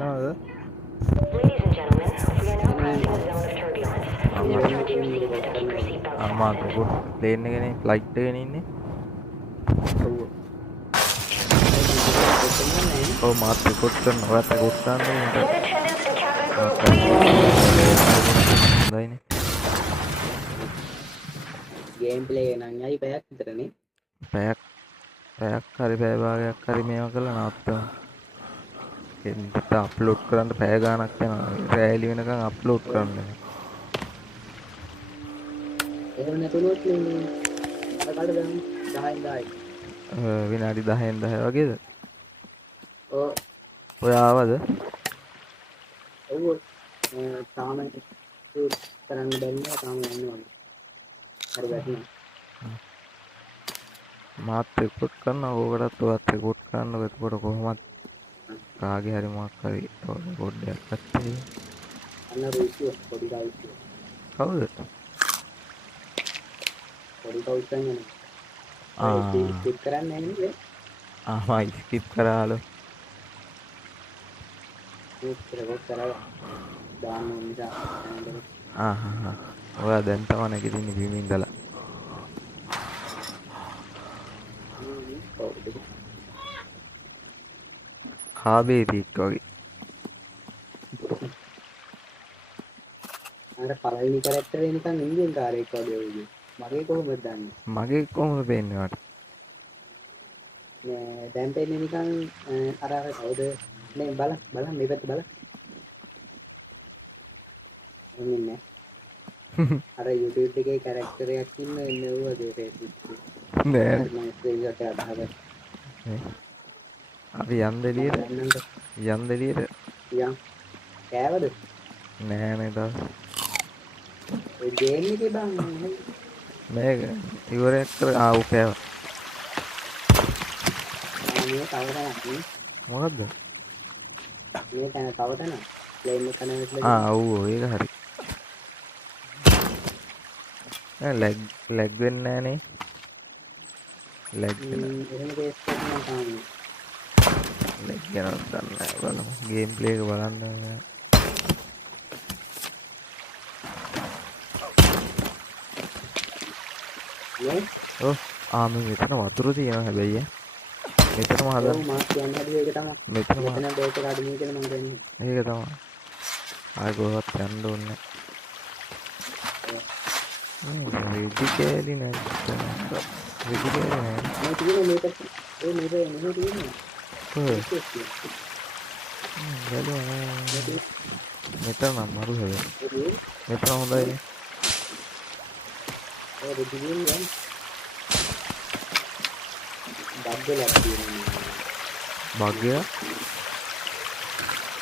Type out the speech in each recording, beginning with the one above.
එනවද? Ladies and gentlemen, we are now crossing a zone of turbulence. Please return to your seats and keep your seatbelts අම්මා fastened. දුක plane එකනේ flight එකනේ ඉන්නේ. ඔව් මාත් රෙකෝඩ් කරනවා. ඔයාත් රෙකෝඩ් කරන්න උන්ට. Flight attendants and cabin crew, please. හොඳයිනේ. ගේම් ප්ලේ නම් යයි පැයක් විතරනේ. පැයක් හරි පැය භාගයක් හරි මේවා කරලා නවත්තමු. එන්ට අප්ලෝඩ් කරන්න පැය ගාණක් යනවා. රැලි වෙනකන් අප්ලෝඩ් කරන්න. එහෙම නැතුනොත් මේ අර කාට ගන්න 10න් 10යි. විනාඩි 10න් 10 වගේද? ඔව්. ඔය ආවද? ඔව්. තාම කරන්න බැන්නේ තාම යන්නේ. හරි වැටෙනවා. මාත් රෙකෝඩ් කරනවා. ඕකටත් ඔයත් රෙකෝඩ් කරන්නකො. එතකොට කොහොමත් කාගේ හරි මොකක් හරි රෙකෝඩ් එකක් ගත්තේ. අන්න රුයිසෝ පොඩි රුයිසෝ. කවුද? පොඩි කවුසන් යන. ස්කිප් කරන්නේ නැහැ නේද? මයි ස්කිප් කරාලු. රෙකෝඩ් කරලා දාන්න ඕන නිසා. ඔයා දැන් තමයි නැගිටින්නේ බිමින් ඉඳලා. කාබේරික් වගේ. අර පළවෙනි කැරක්ටර් එක නිකන් ඉන්දියන් කාරයෙක් වගේ වගේ. මගේ කොහොමද දන්නේ? මගේ කොහොමද පේන්නේ වට? මේ දැන් පේන්නේ නිකන් අර කවුද මේ බලන්න මේ පැත්ත බලන්න. එන්නේ අර YouTube එකේ කැරක්ටර් එකක් ඉන්න එන්නේ වගේ Facebook එකේ. නෑ. මම ස්ක්‍රීන්ෂොට් එකක් දාගත්තා. අපි යන්න එළියට. යන්න එළියට. යම්. කෑවද? නෑ නේද? ඒ ගේම් එකේ බං මේක ඉවරයක් කර ආව කෑව. මේ තව තැනක් මොකද්ද? මේ තැන තව තැනක්. ප්ලේන් එක කනවෙట్లా. ඔව් ඒක හරි. ලැග් වෙන්නේ නෑනේ. ලැග් වෙන. එහෙම කේස් එකක් නම් තාම. ලැග් වෙනවද දන්නේ නෑ. බලමු. ගේම් ප්ලේ එක බලන්න. නේ? ඔව්. මේ මෙතන වතුර තියෙනවා හැබැයි මෙතනම හදන්න. මාත් කියන්න හැදුවේ ඒක තමයි. මෙතනම මෙතන බේස් එක අඩු කියලා මම කියන්නේ. ඒක තමයි. ආයෙ කොහොමවත් යන්න ඕනේ නෑ. වෙදි කෑලි නැත්නම් වෙදි කෑලි නෑ. මේ තියෙන මේක ඒ මේක මෙහෙම තියෙනවා. කොහෙද? මෙතන නම් මරු හැබැයි. මෙතන හොඳයි. ඒ දෙවියන් දැන් බග්ගලක් තියෙනවා. බග්ගය?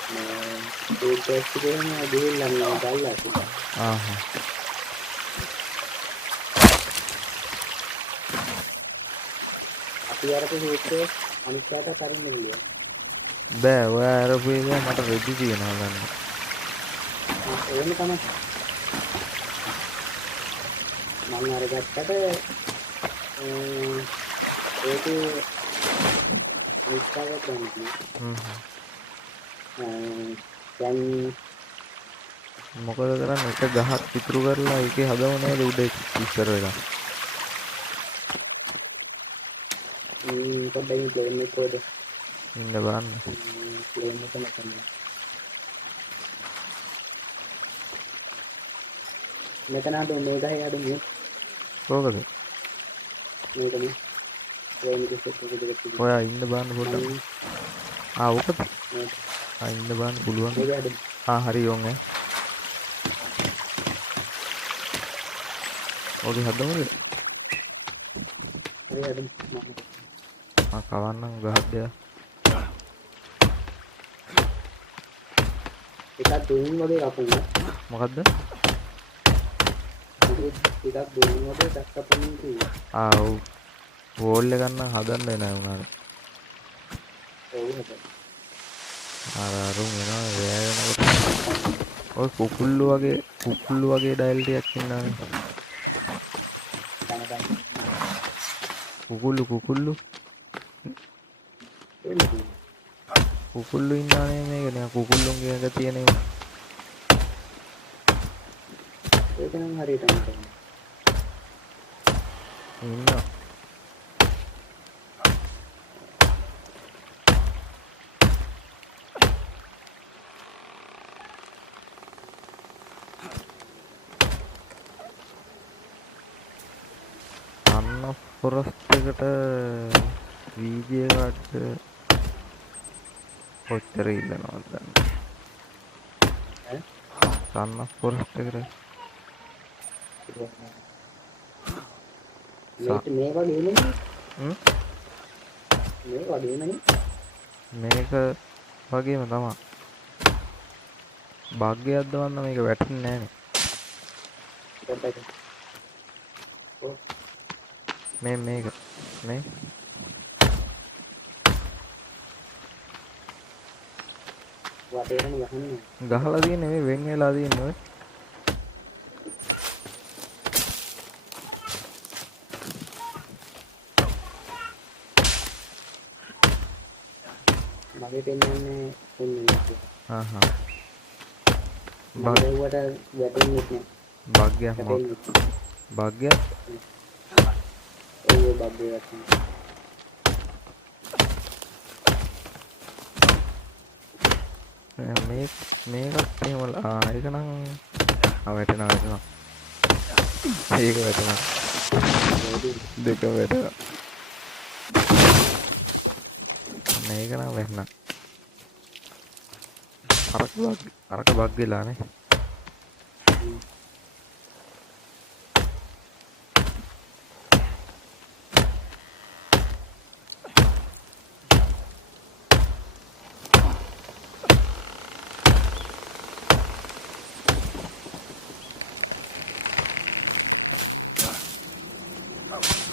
ඒ ටෙස්ට් එකේම ගිහිල්ලා මේ බලලා තිබ්බා. අපි අරපු සූත්‍රයේ අනිත්‍යයට අරින්න පුළුවන්. බෑ ඔයා අරපු එක මට රෙදි තියෙනවා ගන්න. එහෙම තමයි. මම අරගත්තට ඒකේ අනිත්‍යයක් ගන්න. දැන් මොකද කරන්නේ? එක ගහක් පිටුරු කරලා ඒකේ හදව නේද උඩ ඉස්සර වෙලා. පොඩ්ඩක් ප්ලේන් එක කොහෙද? ඉන්න බලන්න. ප්ලේන් එක නැතනම්. මෙතන අද මේ ගහේ අද මේ කොහොමද? මේකනේ. ප්ලේන් එක සෙට් එකකට දෙන්න. ඔයා ඉන්න බලන්න පොඩ්ඩක්. ඔකද? ඉන්න බලන්න පුළුවන්. හරි යෝන් ඔගේ හදමුද? හරි හදමු. කවන්නම් ගහද්ද. එකක් දුන්න වගේ කපන්න. මොකද්ද? එකක් දුන්න වගේ කපන්න කිව්වා. ඔව්. වෝල් එක ගන්න හදන්න නෑ උනාට. ඔව් හදන්න. අරුන් වෙනවා වෑගෙනකොට. ඔය කුකුල්ලු වගේ ඩයල් ටිකක් ඉන්නවනේ. කුකුල්ලු කුකුල්ලු ඉන්නවනේ මේක නිකන් කුකුල්ලුන්ගේ එක තියෙන ඒවා. ඒක නම් හරියටම තමයි. ඉන්නවා. අන්න ෆොරස්ට් එකට වීජය කාඩ් කොච්චර ඉල්ලනවද දන්නේ. ඈ අන්න ෆොරස්ට් එකට මේ වගේ නෙමෙයි. හ්ම් මේ වගේ නෙමෙයි. මේක වගේම තමයි. භාග්‍යයක්ද වන්න මේක වැටෙන්නේ නැහනේ. දෙපැත්ත. ඔව්. මේක මේ වටේටම ගහන්නේ. ගහලා තියෙන්නේ මේ වෙන් වෙලා තියෙන්නේ ඔය. මගේ පෙන්වන්නේ එන්නේ. හා බඩේවට වැටෙන්නේ නැහැ. භාග්‍යයක් භාග්‍යයක් ඔය බබ්බේ වැටෙන්නේ. මේකත් එහෙම ඒක නම් වැටෙනවා ඒක වැටෙනවා දෙක වැටෙනවා මේක නම් වැටෙනවා අරක බග් වෙලානේ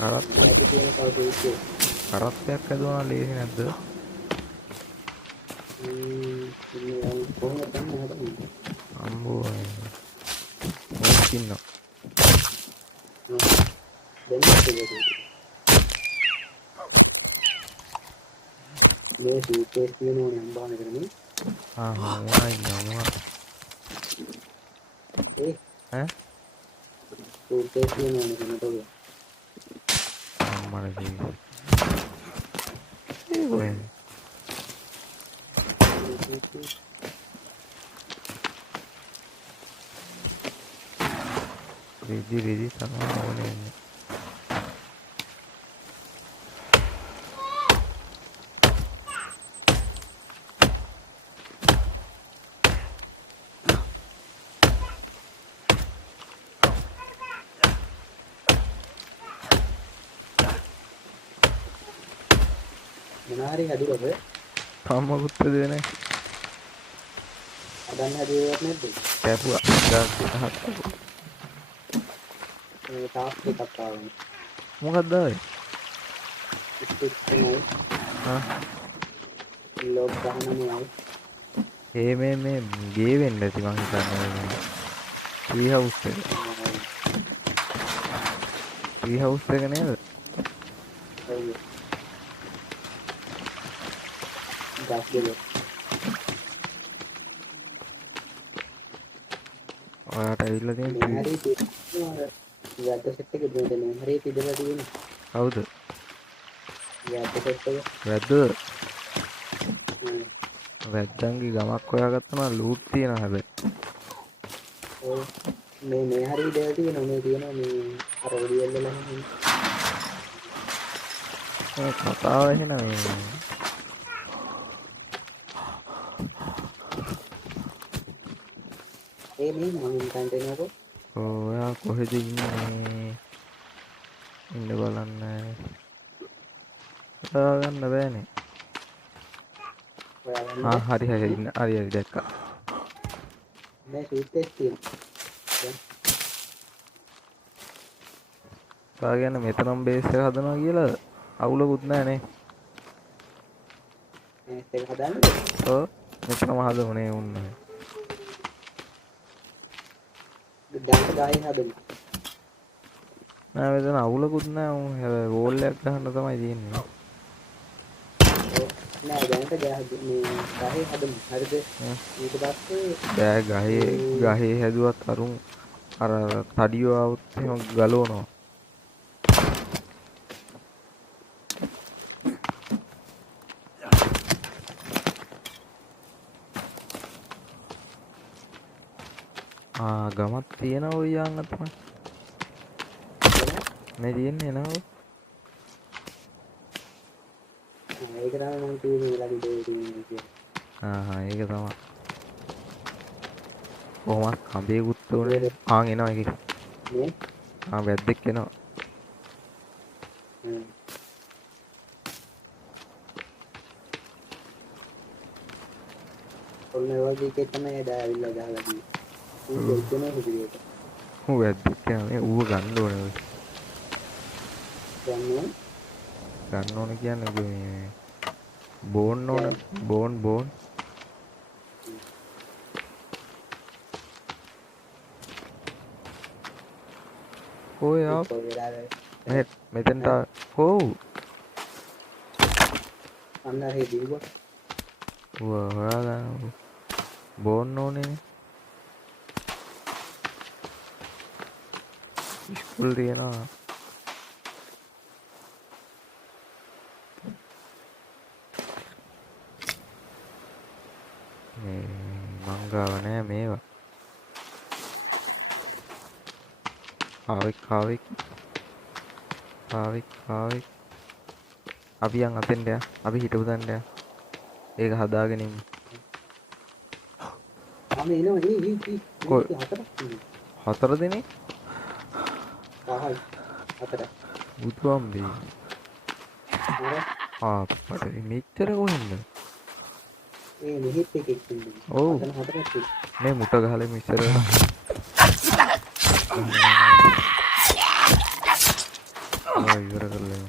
ඇති තියෙන කවුරුත් කරත්තයක් ඇදුවා ලේසි නැද්ද? ඉන්නේ කොහොමද තමයි හදන්නේ? අම්බෝ මොකක් ඉන්නව? මේ සූට්කේස් තියෙනවනේ අම්බාන කරන්නේ. මොනවා ඉන්නව? ඈ සූට්කේස් තියෙනවනේ කෙනතෝ. අම්මලා ජී. ඒ වෙන්නේ Ready sama ඕනේ ඉන්නේ. මොනාරි හදුවද? අම්මකුත් දෙන්නේ. අදන්න හදුවවත් නැද්ද? කැපුවා. ඒ තාස්ක් එකක් ආවනේ. මොකක්ද ආවේ? ස්ටික් තමයි. ලොග් ගන්නනේ ආවේ. මේ ගේ වෙන්න ඇති මං හිතන්නේ. ට්‍රී හවුස් එක. ට්‍රී හවුස් එක නේද? ඔව්. ගස්කේ. ඔයාට ඇවිල්ලා තියෙන්නේ හරි තියෙනවා. වැද්ද සෙට් එක දෙන්නේ හරි තිබලා තියෙන්නේ. කවුද? වැද්ද සෙට් එක. වැද්ද? වැද්දන්ගේ ගමක් හොයාගත්තා නම් ලූට් තියෙනවා හැබැයි. ඔව්. මේ හරි දෙයක් තියෙනවා මේ තියෙනවා මේ අර ඔඩියල් වල නම්. ඒ කතාව එහෙනම් මේ ඒ මේ මම කන්ටේනර් ඔයා කොහෙද ඉන්නේ? ඉන්න බලන්න. හොයාගන්න බෑනේ. හරි ඉන්න. හරි දැක්කා. මේ සූට්කේස් තියෙනවා. ඔයාගෙන මෙතනම් බේස් එක හදනවා කියලා අවුලකුත් නැහැ නේ. මේස් එක හදන්නේ. ඔව් මෙතනම හදමුනේ උන්නේ. දැන් ගායි හදමු. නෑ මෙතන අවුලකුත් නැහැ. වෝල් එකක් ගහන්න තමයි තියෙන්නේ. ඔව් නෑ දැනට ගහේ හදමු හරිද ඊට පස්සේ බෑ ගහේ හැදුවත් අරුන් අර තඩියෝ આવුත් එහෙම ගලවනවා. ගමත් තියෙනවා ඔය යන්න තමයි. මේ තියෙන්නේ නේද? ඒක තමයි මම කිව්වේ ඊළඟ දෙවියන් කියලා. ඒක තමයි. කොහොමත් කඹේකුත් උනේ. එනවා එකේ. නේ? වැද්දෙක් එනවා. ඔන්න ඒ වගේ එකක් තමයි දාවිලා ගහලා තියෙන්නේ. ඌ දෙන්නේ හිටියට. ඌ වැද්දෙක් එනවා. ඌව ගන්න ඕනේ. ගන්න ඕනේ කියන්නේ මේ බෝන් ඕන බෝන් ඔය මෙතෙන්ට ඔව් අන්න හරි දීවා හොයාගන්න බෝන් ඕනේ ස්කූල් තියෙනවා මංගාව නෑ මේවා කාවෙක් අපි යන් අතෙන්ට යා අපි හිටපු තැනට යා ඒක හදාගෙන ඉමු හතර දෙනෙක් බුදුම්බේ අපට මෙච්චර කොහෙන්ද ඔව් මේ මුට ගහලා මිස්සර ඉවර කරලා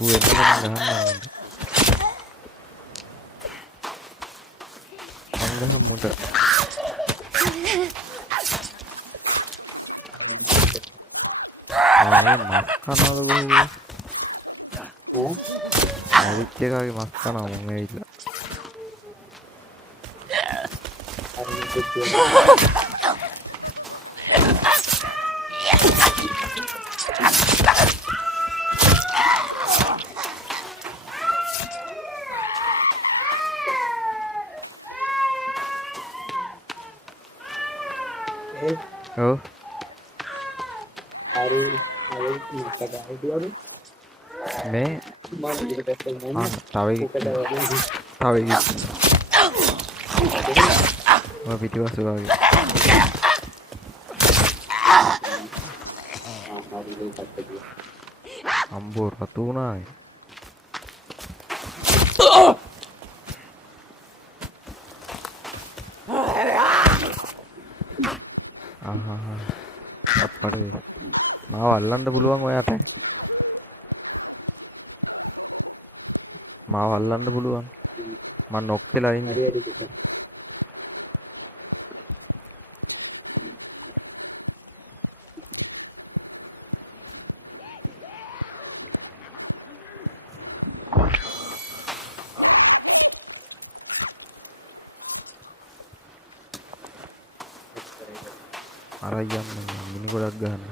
ඌ එන්න ගහන්න අංගහ මුට මස් කනවද බෝ ඇවිත් එකගේ මස් කනවා මම ඇවිල්ලා ඔව් මේ තව පිටිපස්ස වගේ අම්බෝ රතු වුණායි අප්පට මාව අල්ලන්න පුළුවන් ඔයාට මාව අල්ලන්න පුළුවන් මම නොක් වෙලා ඉන්නේ අරයන් මිනි ගොඩක් ගන්න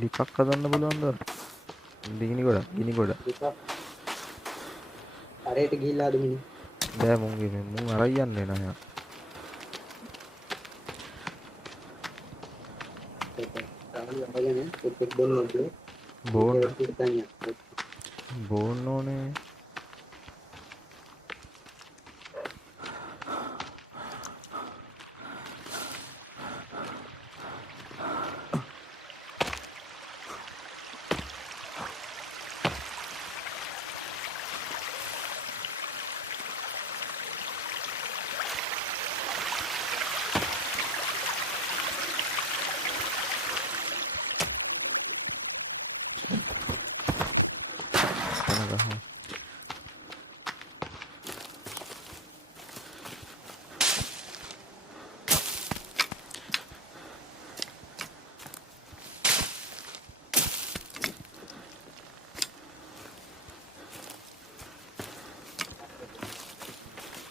ලිපක් හදන්න පුළුවන්ද ගිනි ගොඩ අරයට ගිහිල්ලා ආද මිනි බෑ මුන් අරයන් එනවා බෝන් ඕනේ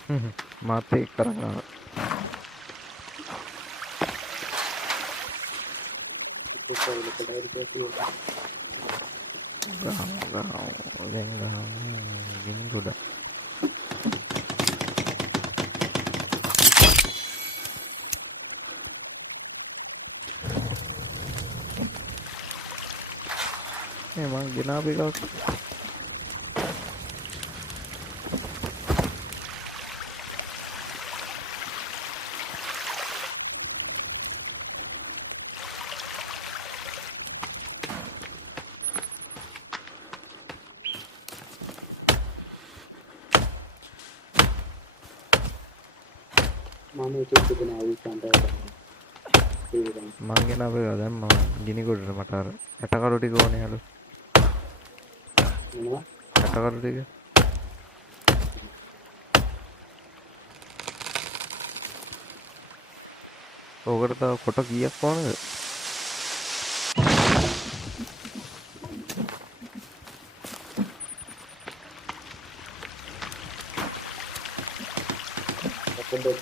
මාත් ඒක කරගෙන ආවා. දැන් ගිනි ගොඩ. මං ගෙනාපු එකක් මම ඒක දෙන අවුස්සන්ට මං ගෙනාපු එක දැන් මම ගිනි ගොඩට මට අර ඇටකරු ටික ඕනේ අලු මොනවා ඇටකරු ටික ඕකට තව කොට කීයක් ඕනද? පොඩ්ඩක්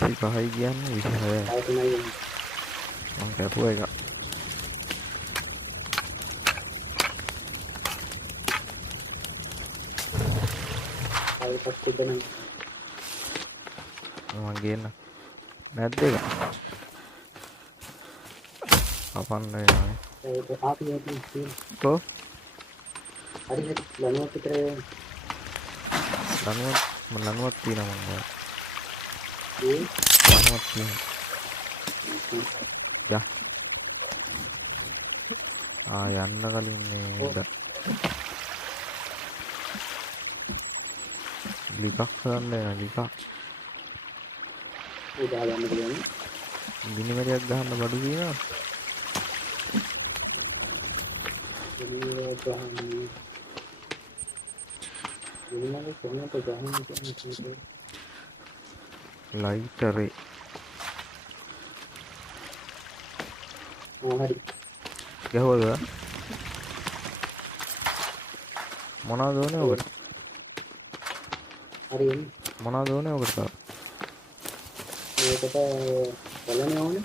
25යි කියන්නේ 26යි. ආයෙත් මං කැපුවා එක. පස්සේ දෙන්න මං ගේන්න නැද්ද එක? අපන්න වෙනවා. ඒක ආපි යටි කො? හරි හරි ලනුවක් විතර ලනුවක් තියෙනවා මං. ඒ ලනුවක් තියෙනවා. යා. යන්න කලින් මේ ලිකක් කරන්න වෙන ලිකක්. ඒ දාගන්න පුළුවන්. ගිනිමැරියක් ගහන්න බඩු කියනවා. ලයිටරේ. හරි ගැහුවද? මොනවද ඕනේ ඔකට? හරි මොනවද ඕනේ ඔකට? ඒකට බලන්නේ ඕනේ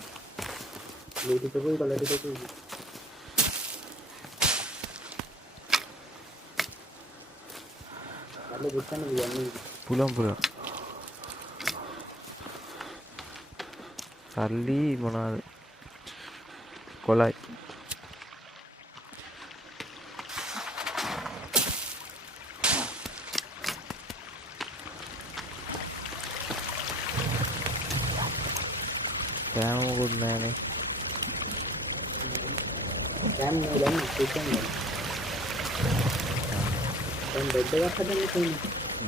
ලීටිකේ බලටිකේ අල්ල ගුත්තන කියන්නේ පුළුවන් සල්ලි මොනවද? කොලයි කෑම මොකුත් නැහැනේ. දැන් කිචන් දැන් බෙඩ් එකක් හදන්න තියෙන්නේ.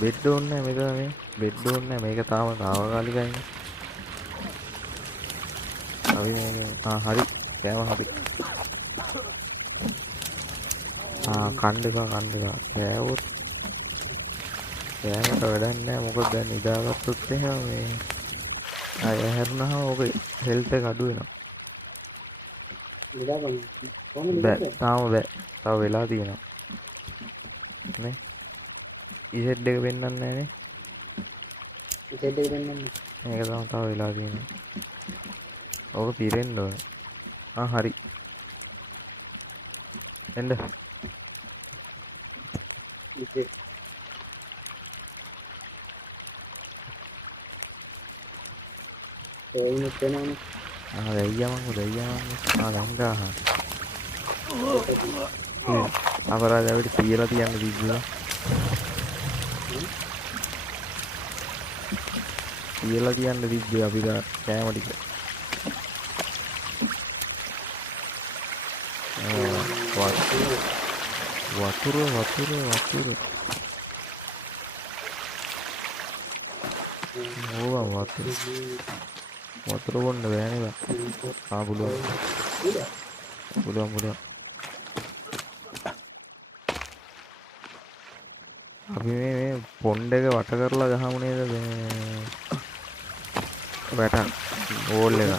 බෙඩ් ඕනේ නැහැ මෙතන මේ. බෙඩ් ඕනේ නැහැ මේක තාම තාවකාලිකයිනේ. අපි මේක හරි කෑම හරි. කන්න එපා කෑවොත් කෑමට වැඩක් නැහැ. මොකද දැන් නිදාගත්තොත් එහෙම මේ හැරුණාම ඕක හෙල්ත් එක අඩු වෙනවා. නිදාගන්න කොහොමද බෑ තාම බෑ. තව වෙලා තියෙනවා නේ. ඉසෙට් එක වෙන්නන්නේ නැහැ නේ. ඉතින් දෙයක් වෙන්නේ මේක තව වෙලා තියෙනවා. ඕක පිරෙන්න ඕනේ. හරි එන්න. ඉතින් ඒ ඉන්නේනේ දැන්ගා අපරාධයට තියලා තියන්න තිබ්බා. තියලා තියන්න තිබ්බේ අපි කෑම ටික. වතුර ඕවා වතුර බොන්න බෑනේ බා. පුළුවන් අපි මේ පොන්ඩ් එක වට කරලා ගහමු නේද මේ වැටක් වෝල් එක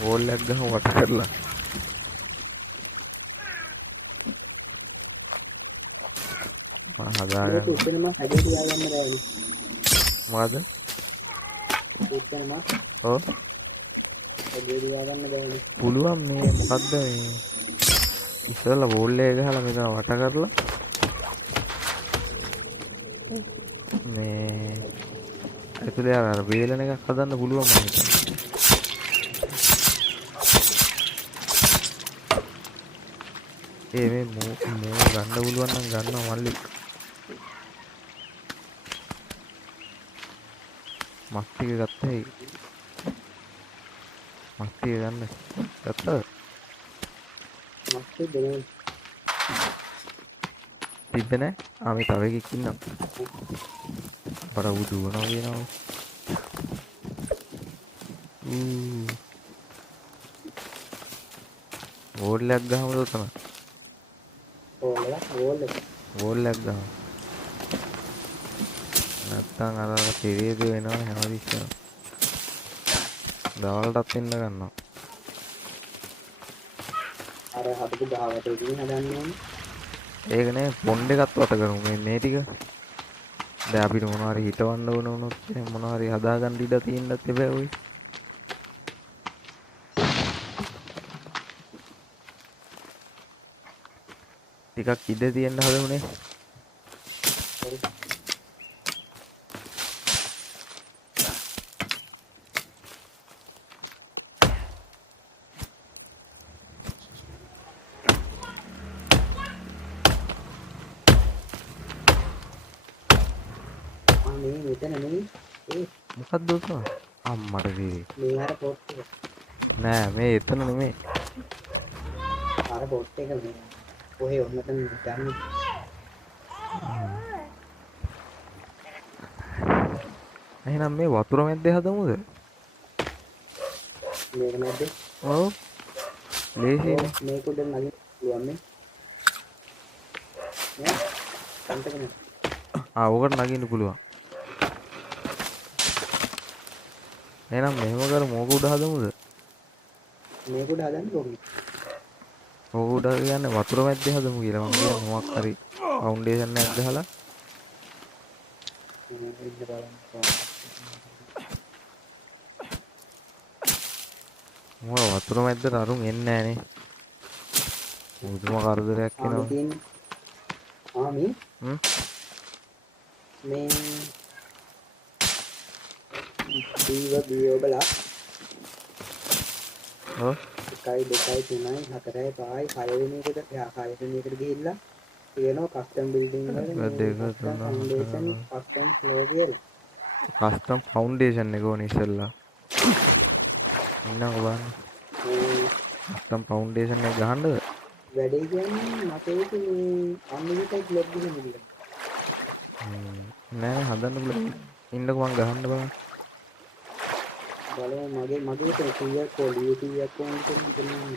වෝල් එකක් ගහමු වට කරලා. හදාගන්න. ඒක උඩටම හැදේ තියාගන්න බෑනේ. මොකද? දෙච්චන මා ඔව් ඔගේ දිවා ගන්න බෑනේ. පුළුවන් මේ මොකද්ද මේ ඉස්සෙල්ලා බෝල් එක ගහලා මෙතන වට කරලා මේ ඇතුලේ අර වේලන එකක් හදන්න පුළුවන් මම හිතන්නේ. මේ මූ ගන්න පුළුවන් නම් ගන්නවා මල්ලි. මස් ටික ගත්තා. මස් ටික ගන්න. ගත්තා. මස්සේ දෙන්නේ තිබ්බේ නෑ. මේ තව එකෙක් ඉන්නවා. අපර උ දුවනවා කියනවා. බෝල් එකක් ගහමුද උතන? බෝල් එකක් ගහමු. නැත්තම් අර පෙරේද වෙනවා හැමතිස්සෙම. දවල්ටත් ඉන්න ගන්නවා. අර හදපු ගහවට ඉතින් හදන්න ඕනේ. ඒක නේ පොන්ඩ් එකත් වට කරමු මේ ටික. දැන් අපිට මොනවා හරි හිතවන්න ඕන වුණොත් මොනවා හරි හදාගන්න ඉඩ තියෙන්නත් එපා ඔයි. ටිකක් ඉඩ තියෙන්න හදමුනේ. මේ මෙතන නෙමෙයි මොකක්ද උතන? අම්මට දේ. මේ අර පොට් එක. නෑ මේ එතන නෙමෙයි. අර පොට් එක මේ කොහේ ඔන්නතන ගන්න. එහෙනම් මේ වතුර මැද්දේ හදමුද? මේක නැද්ද? ඔව්. ලේසියිනේ. මේක උඩ නගින්න පුළුවන් නේ. නේ? අන්තකනේ. ඕකට නගින්න පුළුවන්. එහෙනම් මෙහෙම කරමු. ඕක උඩ හදමුද? මේක උඩ හදන්න ඕනේ. ඕක උඩ කියන්නේ වතුර මැද්දේ හදමු කියලා. මම කියන්නේ මොකක් හරි ෆවුන්ඩේෂන් එකක් ගහලා ඉන්න බලන්න. මොකද වතුර මැද්දට අරුන් එන්නේ නෑනේ. මුදුම කරදරයක් එනවා. මේ හ්ම් මේ දීව බලා ඔව් 1 2 3 4 5 6 වෙනි එකට 6 වෙනි එකට ගිහිල්ලා තියෙනවා කස්ටම් බිල්ඩින් වල ෆවුන්ඩේෂන් කස්ටම් ෆ්ලෝ කියලා. කස්ටම් ෆවුන්ඩේෂන් එක ඕනේ ඉස්සෙල්ලා. ඉන්නකෝ බලන්න. කස්ටම් ෆවුන්ඩේෂන් එක ගහන්නද? වැඩේ කියන්නේ මට ඒක මේ අන්ලිමිටඩ් ලොග් එක නෙමෙයි. නෑ හදන්න පුළුවන්. ඉන්නකෝ මං ගහන්න බලන්න. බලමු මගේ කීයක් කීයක් ඕනද කියලා.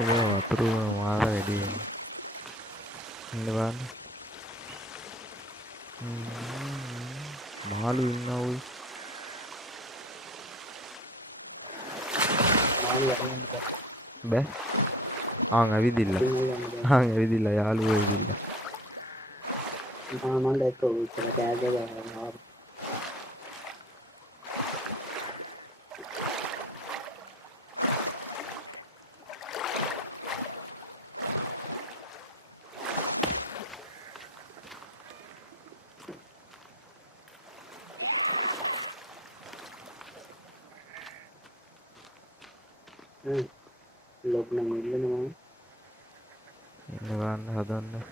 ඒක වතුර මාර වැඩි වෙනවා. ඉන්න බලන්න. මාළු ඉන්නවා උයි. බෑ. ඇවිදින්න. ඇවිදින්න යාළුවෝ ඇවිදින්න. මම දැක්ක උත්තර ටැග් එක ගන්නවා. ලොග් නම් ඉල්ලනවා. ඉන්න ගන්න හදන්න.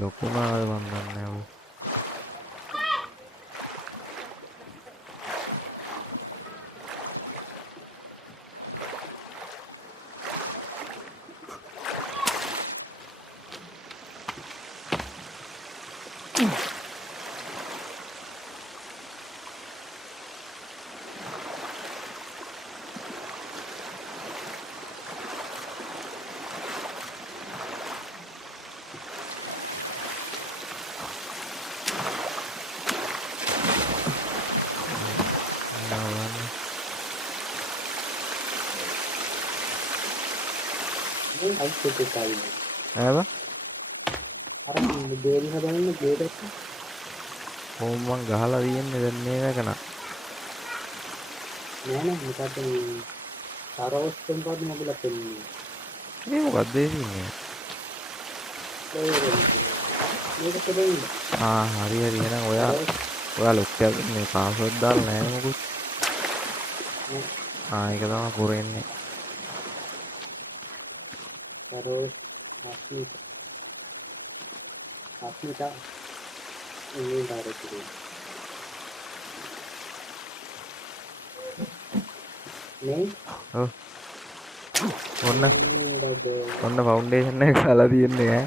ලොකුම වන්දන්නේ ඔව්. අයිස් එකක් ආවිනේ. ඈ අර ගේම් හදන්න ගේට ඕම් මං ගහලා තියෙන්නේ දැන් මේක නා නෑ නෑ මොකද මේ තරවස් සම්පත් මොකද පෙන්නේ. මේ මොකක්ද ඒ ඉන්නේ මේක පෙන්නේ. හරි එහෙනම් ඔයා ලොක්කයක් මේ පාස්වර්ඩ් දාලා නැහැ මොකුත් ඒක තමයි පුරෙන්නේ තරවස් අපිට ඉන්නේ ඩායරෙක්ට්ලි නේ ඔව් ඔන්න මොකද ෆවුන්ඩේෂන් එක ගහලා තියෙන්නේ ඈ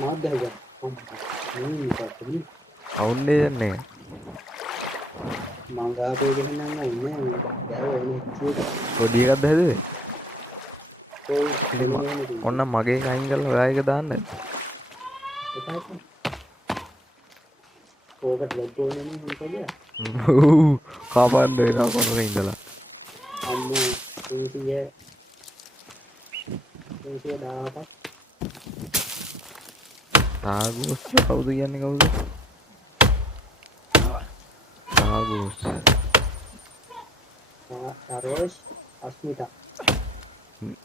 මාධ්‍යය මොකක්ද ෆවුන්ඩේෂන් එක මංගාපේ ගහන්න ඉන්නේ දැන් එන්නේ පොඩි එකක්ද හැදුවේ කොයි ඔන්න මගේ එක අයින් කරලා ඔයා එක දාන්න ඕකට ලොග්ගෝනේ නේ මොකද කාපන්න වෙනවා කොනක ඉඳලා අම්මෝ 300 දාපක් තාගෝස් කවුද කියන්නේ කවුද තාගෝස් තරෝෂ් අස්මිතා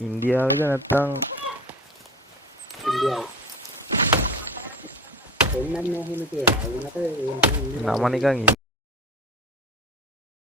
ඉන්දියාවේද නැත්තම් ඉන්දියාව එන්නන්නේ එහෙම කියලා. ඒකට ඒ නම නිකන්